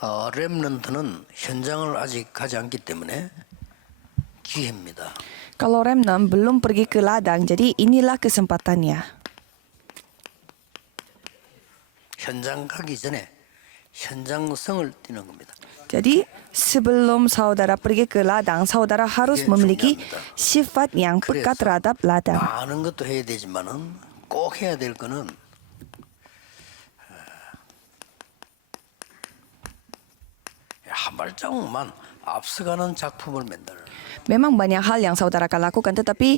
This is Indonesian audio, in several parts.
렘넌트는 현장을 아직 가지 않기 때문에 기회입니다. Kalau remnant belum pergi ke ladang, jadi inilah kesempatannya. 현장 가기 전에 현장성을 띠는 겁니다. Jadi sebelum saudara pergi ke ladang, saudara harus memiliki sifat yang peka terhadap ladang. 많은 것도 해야 되지만은 꼭 해야 될 거는 한 발자국만 앞서가는 작품을 만들어요. Memang banyak hal yang saudara akan lakukan, tetapi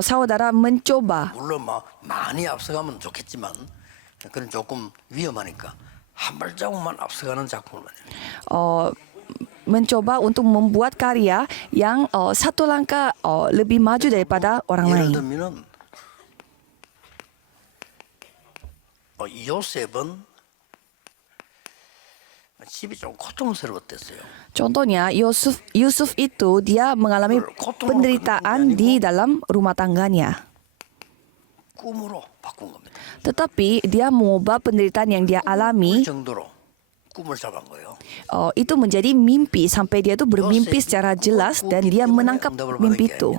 saudara mencoba 물론 많이 앞서가면 좋겠지만 그건 조금 위험하니까 한 발자국만 앞서가는 작품을 만들어요. mencoba untuk membuat karya yang satu langkah lebih maju daripada orang 예를 lain. 들면은 요셉은 집이 좀 고통스러웠댔어요. Contohnya Yusuf itu dia mengalami penderitaan di dalam rumah tangganya. 꿈으로 바꾼 겁니다. Tetapi dia mengubah penderitaan yang dia alami 그 정도로 꿈을 잡은 거예요. itu menjadi mimpi sampai dia itu bermimpi secara jelas dan dia menangkap mimpi itu.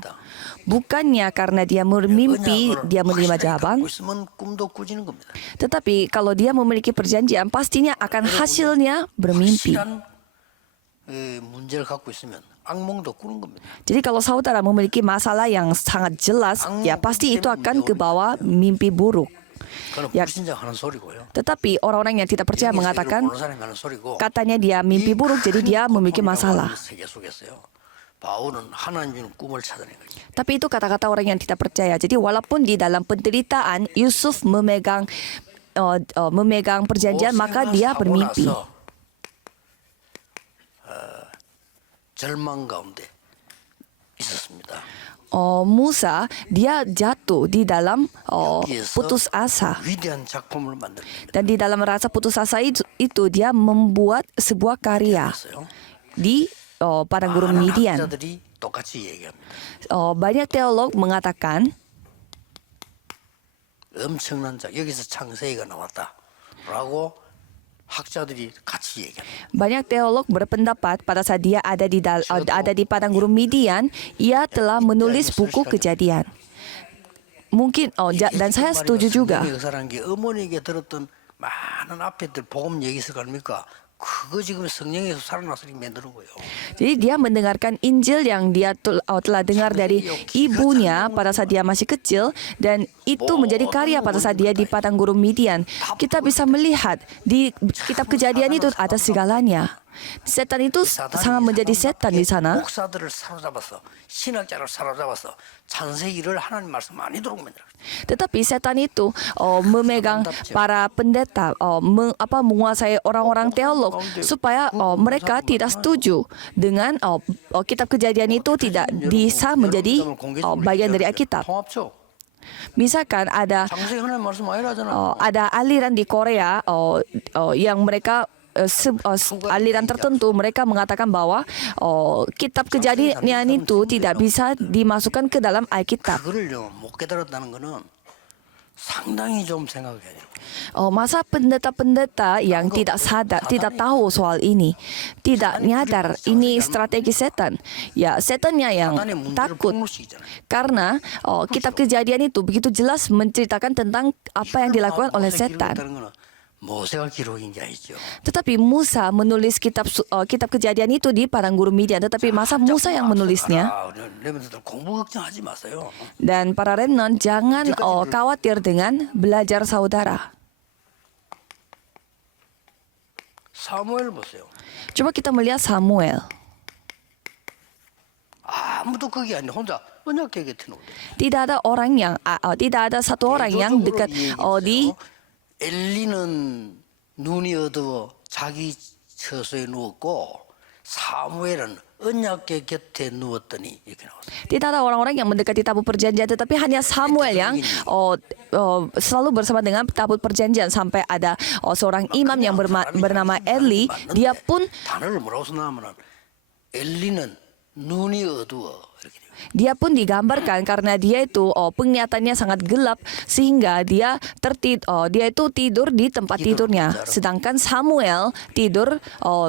Bukannya karena dia bermimpi dia menerima jawaban, 있으면 꿈도 꾸지는 겁니다. tetapi kalau dia memiliki perjanjian pastinya akan hasilnya bermimpi. 확실한 문제를 갖고 있으면 악몽도 꾸는 겁니다. Jadi kalau saudara memiliki masalah yang sangat jelas, ya pasti itu akan ke bawah mimpi buruk. 그건 야. 불신자하는 소리고요. Tetapi orang-orang yang tidak percaya 여기서 mengatakan 이걸 보는 사람이 하는 소리고 katanya dia mimpi buruk jadi dia memiliki masalah. 세계 속에서요. 바울은 하나님 주는 꿈을 찾아낸 거죠. Tapi itu kata-kata orang yang tidak percaya. Jadi walaupun di dalam penderitaan Yusuf memegang perjanjian, maka dia bermimpi. 절망 가운데 있었습니다. Musa dia jatuh di dalam putus asa. 위대한 작품을 만듭니다. Dan di dalam rasa putus asa itu dia membuat sebuah karya 그랬어요. di padang gurun 많은 Midian. 학자들이 똑같이 얘기합니다. Banyak teolog mengatakan 엄청난 여기서 창세기가 나왔다라고 학자들이 같이 얘기합니다. banyak teolog berpendapat pada saat dia ada di padang gurun Midian, ia telah menulis buku Kejadian. Mungkin dan saya setuju juga. 역사라는 게 어머니에게 들었던 많은 앞에들 복음 얘기서 아닙니까? 그거 지금 성령에서 살아나서 만드는 거예요. Jadi dia mendengarkan Injil yang dia telah dengar dari ibunya pada saat dia masih kecil, dan itu menjadi karya pada saat dia di padang gurun Midian. Kita bisa melihat di kitab Kejadian itu ada segalanya. Setan itu sangat menjadi setan di sana. 목사들을 사로잡아서 신학자를 사로잡아서 창세기를 하나님 말씀 많이 들어오고 만들어. Tetapi setan itu memegang para pendeta, menguasai orang-orang teolog supaya mereka tidak setuju dengan kitab Kejadian itu tidak bisa menjadi bagian dari Alkitab. 통합적. Misalkan ada 창세기 하나님 말씀 많이 하잖아. ada aliran di Korea yang mereka aliran tertentu mereka mengatakan bahwa kitab Kejadian itu tidak bisa dimasukkan ke dalam Alkitab. 그걸요 못 깨달았다는 거는 상당히 좀 생각해야 돼요. Masa pendeta-pendeta yang tidak sadar, tidak tahu soal ini, tidak nyadar ini strategi setan. Ya, setannya yang 사단의 문제를 takut 폭로시키잖아요. karena kitab Kejadian itu begitu jelas menceritakan tentang apa yang dilakukan oleh setan. 모세가 기록인 게 아니죠. Tetapi Musa menulis kitab Kejadian itu di padang gurun Midian, tetapi masa Musa yang menulisnya? 레몬들 공부 걱정하지 마세요. Dan para remnant jangan khawatir dengan belajar saudara. 사무엘 보세요. Coba kita melihat Samuel. 아무도 거기 아니 혼자 언약궤 곁에 놓고. Tidak ada orang yang tidak ada satu orang yang dekat di 엘리는 눈이 어두워 자기 처소에 누웠고 사무엘은 언약궤 곁에 누웠더니 이렇게 나왔어요. Tidak ada orang-orang yang mendekati tabut perjanjian, tetapi hanya Samuel yang selalu bersama dengan tabut perjanjian, sampai ada seorang imam yang bernama Eli, dia pun 단어를 뭐라고 써놨냐면 엘리는 눈이 어두워 이렇게 돼요. dia pun digambarkan karena dia itu penglihatannya sangat gelap sehingga dia itu tidur di tempat tidurnya, sedangkan Samuel tidur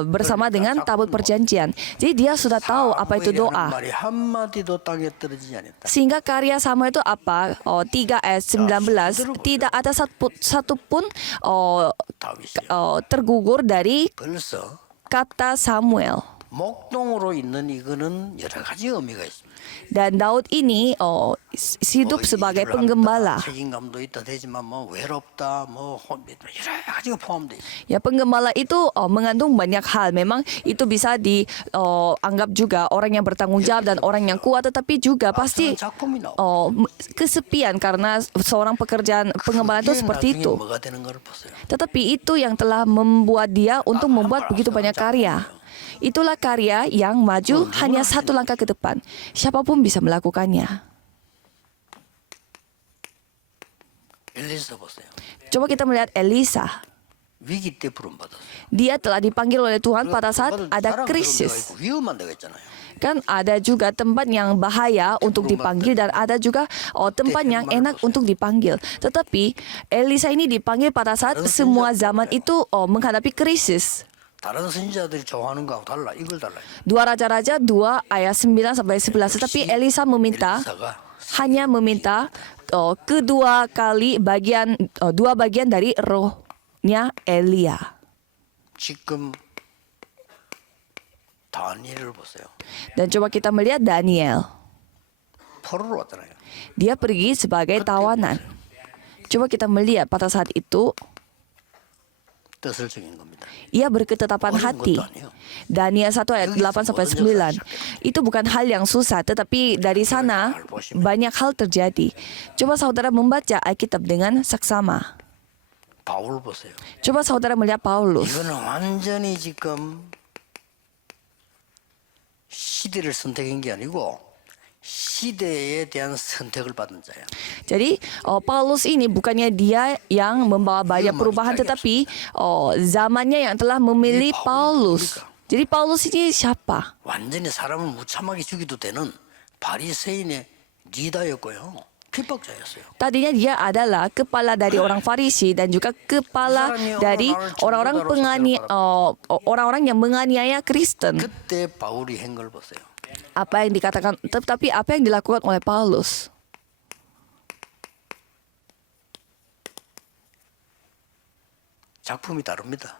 bersama dengan tabut perjanjian. Jadi dia sudah tahu apa itu doa. 말이 한마디도 땅에 떨어지지 않았다. Sehingga karya Samuel itu apa? 3 ayat 19, tidak ada satu pun 다윗이요. tergugur dari 벌써 kata Samuel. 목동으로 있는 이거는 여러 가지 의미가 있습니다. Dan Daud ini hidup sebagai penggembala. 책임감도 있다 되지만 뭐 외롭다, 뭐 여러 가지가 포함돼 있어요. Ya, penggembala itu mengandung banyak hal. Memang itu bisa dianggap juga orang yang bertanggung jawab dan orang yang kuat, tetapi juga pasti 작품이 나와. kesepian karena seorang pekerjaan penggembala itu seperti itu. 뭐가 되는 걸 보세요. Tetapi itu yang telah membuat dia untuk membuat begitu banyak karya. Itulah karya yang maju hanya satu langkah ke depan. Siapapun bisa melakukannya. 엘리사 보세요. Coba kita melihat Elisa. 위기 때 부름 받았어요. Dia telah dipanggil oleh Tuhan pada saat ada krisis. 위험한 데가 있잖아요. Kan ada juga tempat yang bahaya untuk dipanggil dan ada juga tempat yang enak untuk dipanggil. Tetapi Elisa ini dipanggil pada saat semua zaman itu menghadapi krisis. 다른 선지자들이 좋아하는 거하고 달라. 이걸 달라요. 2 Raja-Raja 2 ayat 9 sampai 11. Tetapi Elisa meminta 엘리사가 hanya meminta kedua kali dua bagian dari rohnya Elia. 지금 다니엘을 보세요. Dan coba kita melihat Daniel. 포로로 왔잖아요. Dia pergi sebagai tawanan. Coba kita melihat pada saat itu 뜻을 정인 겁니다. ia berketetapan hati. Daniel 1 ayat 8 sampai 9. Itu bukan hal yang susah, tetapi dari sana banyak hal terjadi. Coba saudara membaca Alkitab dengan saksama. 바울 보세요. Coba saudara melihat Paulus. 이거는 완전히 지금 시대를 선택한 게 아니고 시대에 대한 선택을 받은 자야. Jadi Paulus ini bukannya dia yang membawa banyak perubahan, tetapi zamannya yang telah memilih Paulus. Jadi Paulus ini siapa? 완전히 사람을 무참하게 죽이도 되는 바리새인의 리더였고요. 핍박자였어요. Tadinya dia adalah kepala dari orang Farisi dan juga kepala dari orang-orang yang menganiaya Kristen. 그때 바울이 한 걸 보세요. Apa yang dikatakan, tetapi apa yang dilakukan oleh Paulus? 작품이 다릅니다.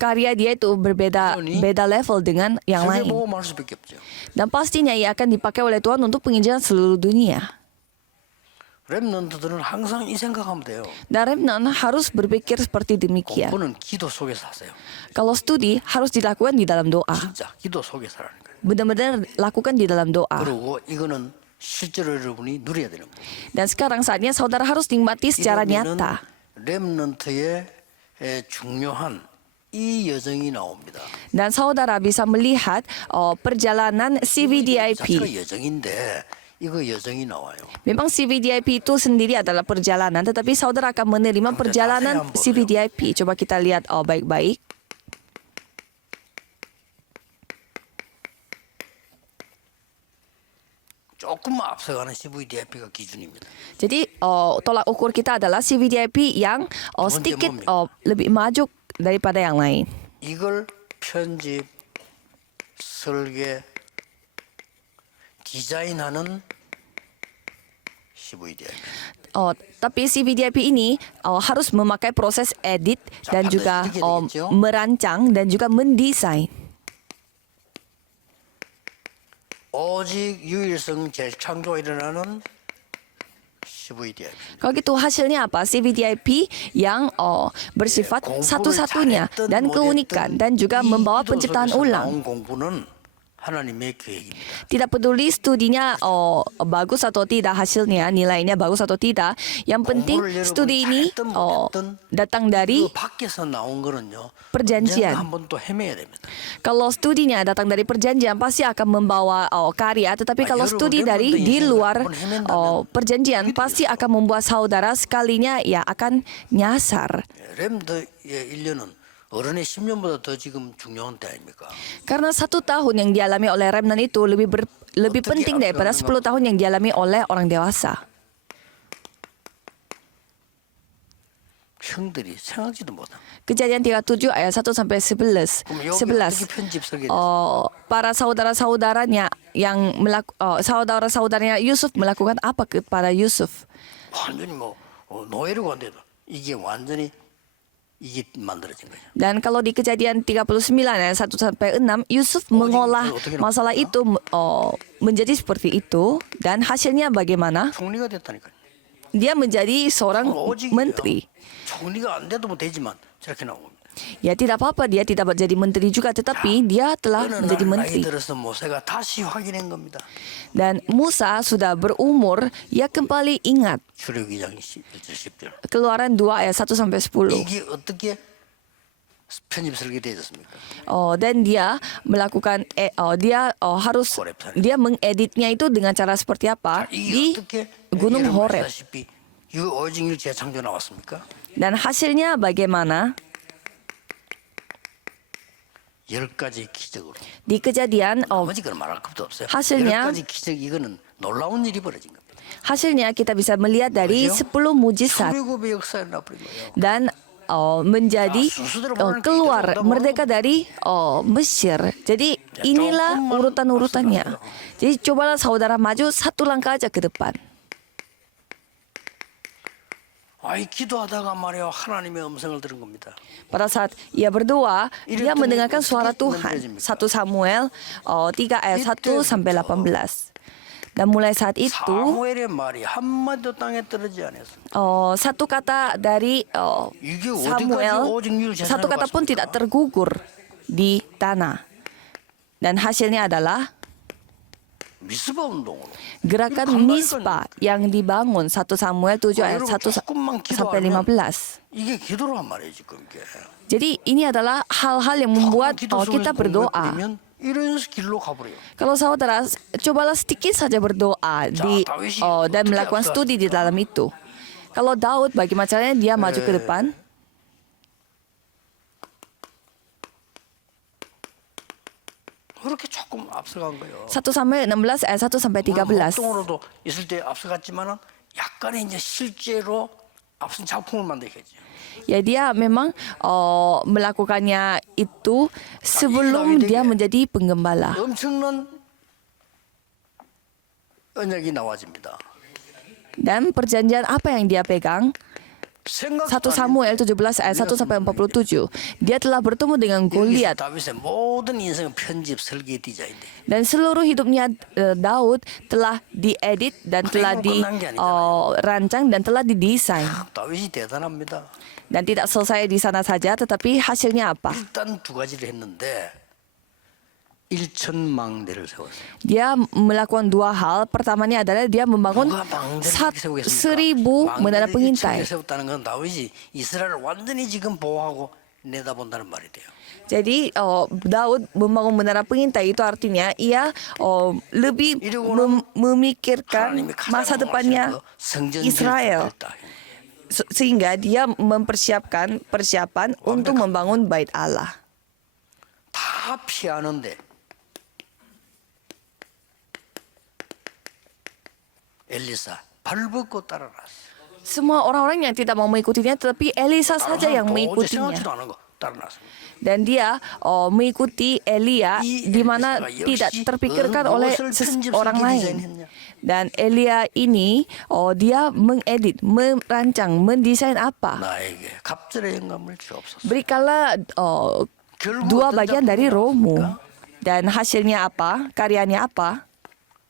Karya dia itu beda level dengan yang 세계 lain. 복음할 수밖에 없죠. Dan pastinya ia akan dipakai oleh Tuhan untuk penginjilan seluruh dunia. 렘넌트들은 항상 이 생각하면 돼요. Dan remnant harus berpikir seperti demikian. 공부는 기도 속에서 하세요. Kalau studi harus dilakukan di dalam doa. 진짜 기도 속에서 하라는 거예요. Benar-benar lakukan di dalam doa. 그리고 이거는 실제로 여러분이 누려야 되는 거예요. Dan sekarang saatnya saudara harus nikmati secara 이러면은 nyata. 렘넌트의 중요한 이 여정이 나옵니다. Dan saudara bisa melihat perjalanan 자체가 CVDIP. 여정인데 이거 여정이 나와요. Memang CVDIP itu sendiri adalah perjalanan, tetapi saudara akan menerima perjalanan CVDIP. Coba kita lihat baik-baik. 조금만 앞서가는 CVDIP가 기준입니다. Jadi tolak ukur kita adalah CVDIP yang sedikit lebih maju daripada yang lain. 이걸 편집, 설계, 디자인하는 CVDIP. Tapi CVDIP ini harus memakai proses edit dan juga merancang dan juga mendesain. 오직 유일성 재창조가 일어나는 CVDIP. Kalau gitu hasilnya apa? CVDIP yang bersifat satu-satunya dan keunikan dan juga membawa penciptaan ulang. 공부는 하나님의 계획입니다. Tidak peduli studinya bagus atau tidak, hasilnya nilainya bagus atau tidak. Yang penting studi ini datang dari 그 밖에서 나온 거는요. perjanjian. 한번 또 헤매야 됩니다. Kalau studinya datang dari perjanjian pasti akan membawa karya, tetapi kalau studi dari di luar perjanjian pasti akan membuat saudara sekalinya ya akan nyasar. 렘드의 1년은 어른의 10년보다 더 지금 중요한 때 아닙니까? Karena 1 tahun yang dialami oleh remnant itu lebih 어떻게 penting daripada 앞서가는가? 10 tahun yang dialami oleh orang dewasa. 형들이 생각지도 못한. Kejadian 37 ayat 1 sampai 11. 그럼 여기 어떻게 편집 설계됐어? Para saudara-saudaranya saudara-saudaranya Yusuf melakukan apa kepada Yusuf? 완전히 뭐 노예로 간데도 이게 완전히 이게 만들어진 거죠. Dan kalau di kejadian 39 ayat 1 sampai 6, Yusuf mengolah masalah itu menjadi seperti itu dan hasilnya bagaimana? 총리가 됐다니까요. Dia menjadi seorang menteri. 총리가 안 돼도 뭐 되지만 저렇게 나옵니다. Ya tidak apa-apa dia tidak menjadi menteri juga tetapi dia telah 어느 menjadi 날 나이 menteri. 들어서 모세가 다시 확인한 겁니다. Dan Musa sudah berumur, ia kembali ingat 출애굽기 2장 10절. Keluaran 2 ayat 1 sampai 10. 이게 어떻게 편집 설계되어졌습니까? Dan dia melakukan dia mengeditnya itu dengan cara seperti apa? Di 이게 어떻게 Gunung 여러분 Horeb. 아시다시피 오직 재창조 나왔습니까? Dan hasilnya bagaimana? 10가지 기적으로. Di kejadian 나머지 건 말할 것도 없어요. 하실냐? 10가지 기적 이거는 놀라운 일이 벌어진 겁니다. hasilnya kita bisa melihat dari 10 mujizat 출애굽의 역사에 나버린 거예요. dan menjadi keluar merdeka dari Mesir. Jadi inilah urutan-urutannya. Jadi cobalah saudara maju satu langkah aja ke depan. 아이 기도하다가 말이야 하나님의 음성을 들은 겁니다. Pada saat ia berdoa, dia mendengarkan suara Tuhan. 1 Samuel 3 ayat 1 sampai 18. Dan mulai saat itu, 사무엘의 말이 한마디도 땅에 떨어지지 않았어. satu kata dari 이게 어디까지 Samuel, 오직 율 satu kata pun tidak tergugur di tanah. Dan hasilnya adalah 미스바 운동으로. gerakan Mispa yang dibangun 1 Samuel 7 ayat 1 sampai 15. 이게 기도란 말이에요 지금 이게. Jadi ini adalah hal-hal yang membuat kita berdoa. 이런 길로 가버려요. Kalau saudara cobalah sedikit saja berdoa dan melakukan studi di dalam itu. Kalau Daud bagaimana caranya dia maju ke depan? 그렇게 조금 앞서간 거예요. 1 Samuel 16 ayat 1 sampai 13. 활동으로도 있을 때 앞서갔지만은 약간의 이제 실제로 앞선 작품을 만들겠죠. Ya dia memang melakukannya itu sebelum dia menjadi penggembala. 엄청난 언약이 나와집니다. Dan perjanjian apa yang dia pegang? 1 Samuel 17 ayat 1 sampai 47. Dia telah bertemu dengan Goliat 다윗의 모든 인생은 편집 설계 디자인돼. dan seluruh hidupnya Daud telah diedit dan telah dirancang dan telah didesain. 다윗이 대단합니다. Dan tidak selesai di sana saja, tetapi hasilnya apa? 일단 두 가지를 했는데 1,000망대를 세웠어요. Dia melakukan dua hal. Pertamanya adalah dia membangun 누가 망대를 1,000 세우겠습니까? menara pengintai. 세웠다는 건 다윗이 이스라엘을 완전히 지금 보호하고 내다본다는 말이 돼요. Jadi Daud membangun menara pengintai itu artinya ia lebih memikirkan 하나님이 가장 masa depannya 원하시는 거 성전 Israel. 짓겠다. Sehingga dia mempersiapkan persiapan untuk membangun bait Allah. 다 피하는데 엘리사 발벗고 따라갔어. Semua orang-orang yang tidak mau mengikutinya, tetapi Elisa saja yang mengikutinya. 생각지도 않은 거 따라갔어. Dan dia mengikuti Elia di mana tidak terpikirkan oleh orang lain. Dan Elia ini dia mengedit, merancang, mendesain apa? 나에게 갑절의 영감을 주옵소서. Berikanlah dua bagian dari rohmu. Dan hasilnya apa? Karyanya apa?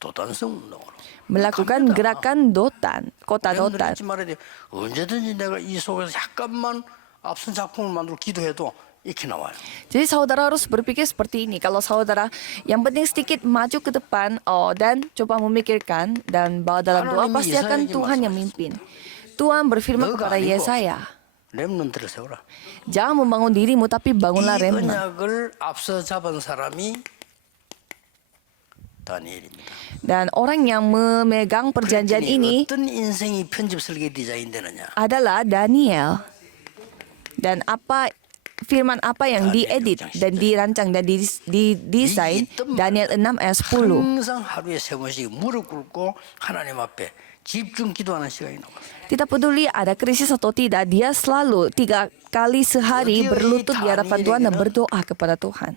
도단성 운동으로. Melakukan gerakan Dotan, kota Dotan. 잊지 말아야 돼. 언제든지 내가 이 속에서 약간만 앞선 작품을 만들고 기도해도 이렇게 나와요. Jadi saudara harus berpikir seperti ini. Kalau saudara yang penting sedikit maju ke depan dan coba memikirkan dan bawa dalam doa, pasti akan Tuhan yang mimpin. Tuhan berfirman kepada Yesaya, 렘넌트를 세워라. jangan membangun dirimu tapi bangunlah 이 remnant. 언약을 앞서 잡은 사람이 다니엘입니다. Dan orang yang memegang perjanjian 그랬더니 ini 어떤 인생이 편집 설계 디자인 되느냐? adalah Daniel. Dan apa firman apa yang diedit dan dirancang dan didesain Daniel 6 ayat 10. 항상 하루에 3번씩 무릎 꿇고 하나님 앞에 집중 기도하는 시간이 나왔어요. Tidak peduli ada krisis atau tidak, dia selalu 3 kali sehari berlutut di hadapan Tuhan dan berdoa kepada Tuhan.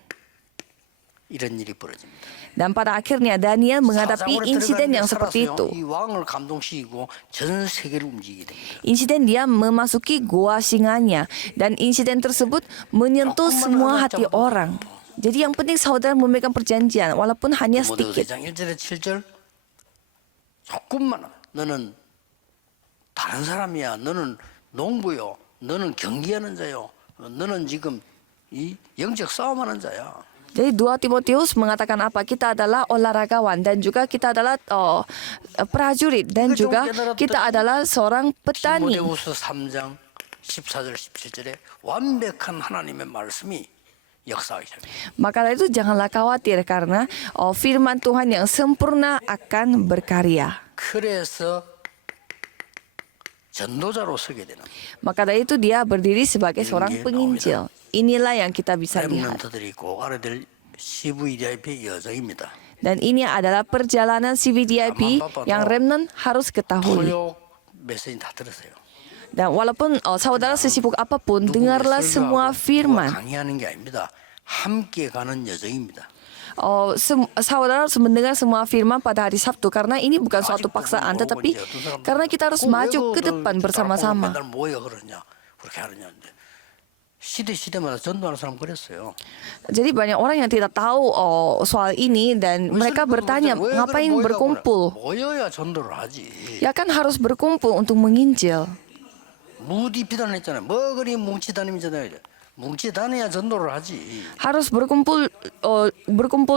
이런 일이 벌어집니다. Dan pada akhirnya Daniel menghadapi insiden yang seperti itu. 이 왕을 감동시키고 전 세계를 움직이게 됩니다. Insiden dia memasuki goa singanya dan insiden tersebut menyentuh semua hati orang. Jadi yang penting saudara memegang perjanjian walaupun hanya 모두 sedikit. 4장 1절에 7절 조금만 너는 다른 사람이야. 너는 농부요. 너는 경기하는 자요. 너는 지금 이 영적 싸움하는 자야. Jadi 2 Timotius mengatakan apa? Kita adalah olahragawan dan juga kita adalah prajurit dan juga kita adalah seorang petani. 디모데후서 3장 14절 17절에 완벽한 하나님의 말씀이 역사하기 시작합니다. Maka dari itu janganlah khawatir karena firman Tuhan yang sempurna akan berkarya. 그래서 전도자로 서게 되는 Maka dari itu dia berdiri sebagai seorang penginjil. Inilah yang kita bisa lihat. 렘넌트들이 꼭 알아야 될 CVDIP 여정입니다. Dan ini adalah perjalanan CVDIP yang remnant harus ketahui. 토요 메시지 다 들으세요. Dan walaupun saudara sesibuk apapun, dengarlah semua firman. 강의하는 게 아닙니다. 함께 가는 여정입니다. Saudara harus mendengar semua firman pada hari Sabtu karena ini bukan suatu paksaan, tetapi karena kita harus maju ke depan bersama-sama. 맨날 뭐야 그러냐 그렇게 하느냐는데 시대마다 전도하는 사람 그랬어요. Jadi banyak orang yang tidak tahu soal ini dan mereka bertanya ngapain berkumpul? 모여야 전도를 하지. Ya kan harus berkumpul untuk menginjil. 무디 비단했잖아요. 뭐 그리 뭉치 다니면잖아요. 뭉치 다녀야 전도를 하지. Harus berkumpul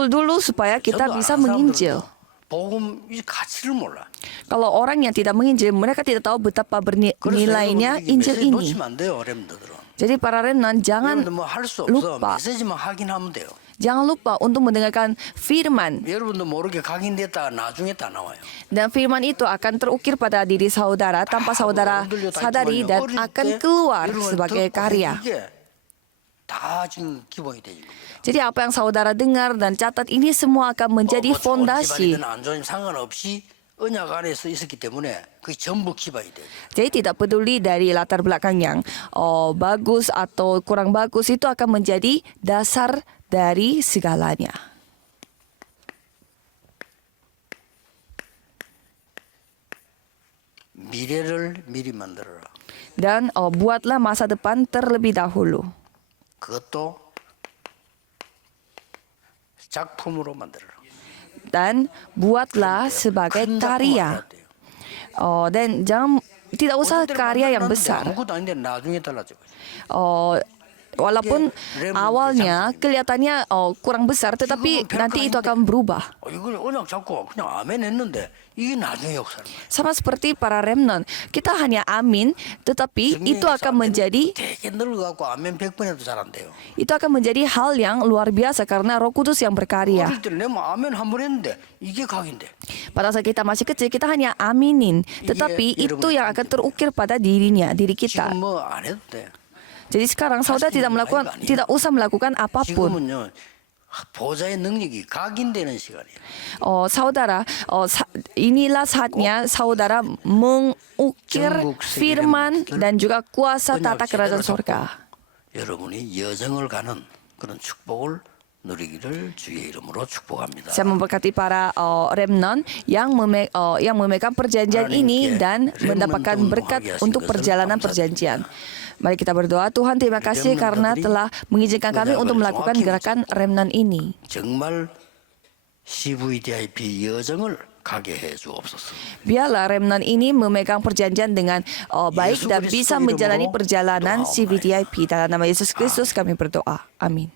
dulu supaya kita 전도 안 bisa 하는 menginjil. 사람들은 복음 이 가치를 몰라. Kalau orang yang tidak menginjil, mereka tidak tahu betapa 그래서 bernilainya 여러분 Injil 메시지 ini. 놓치면 안 돼요, 렘너들은. Jadi para remnant jangan 여러분들 뭐할 수 없어. lupa. 메시지만 확인하면 돼요. Jangan lupa untuk mendengarkan firman. 여러분도 모르게 각인됐다가 나중에 다 나와요. Dan firman itu akan terukir pada diri saudara tanpa saudara sadari dan akan keluar sebagai karya. 이게 다 지금 기본이 되는 겁니다. Jadi apa yang saudara dengar dan catat ini semua akan menjadi fondasi. 집안이든 안 좋은 상관없이 언약 안에서 있었기 때문에 그게 전부 기반이 돼요. Jadi tidak peduli dari latar belakang yang bagus atau kurang bagus, itu akan menjadi dasar dari segalanya. 미래를 미리 만들어라. Dan buatlah masa depan terlebih dahulu. 그것도 작품으로 만들어라. Dan buatlah sebagai 큰 작품 karya. 해야 돼요. Dan jangan tidak usah 어떤 데는 karya yang 만들었는데 besar. 아무것도 아닌데 나중에 달라져. Walaupun awalnya kelihatannya kurang besar, tetapi nanti itu akan berubah. 이걸 언약 잡고 그냥 아멘 했는데 이게 나중에 역사를. Sama seperti para remnant, kita hanya amin, tetapi itu akan menjadi 되게 늙어갖고 아멘 100번 해도 잘 안 돼요. itu akan menjadi hal yang luar biasa karena Roh Kudus yang berkarya. 어릴 때 내가 아멘 한 번 했는데 이게 각인데. Pada saat kita masih kecil, kita hanya aminin, tetapi itu yang akan terukir pada diri kita. 지금 뭐 안 해도 돼. Jadi sekarang saudara tidak usah melakukan apapun. 지금은요 보좌의 능력이 각인되는 시간이에요. Saudara, inilah saatnya saudara mengukir firman dan juga kuasa tata kerajaan surga. 여러분이 여정을 가는 그런 축복을 누리기를 주의 이름으로 축복합니다. Saya memberkati para remnant yang memegang perjanjian ini dan mendapatkan berkat untuk perjalanan perjanjian. Mari kita berdoa. Tuhan, terima kasih karena telah mengizinkan kami untuk melakukan gerakan remnant ini. 정말 CVDIP 여정을 가게 해 주옵소서. Biarlah remnant ini memegang perjanjian dengan baik dan bisa menjalani perjalanan CVDIP. Dalam nama Yesus Kristus kami berdoa. Amin.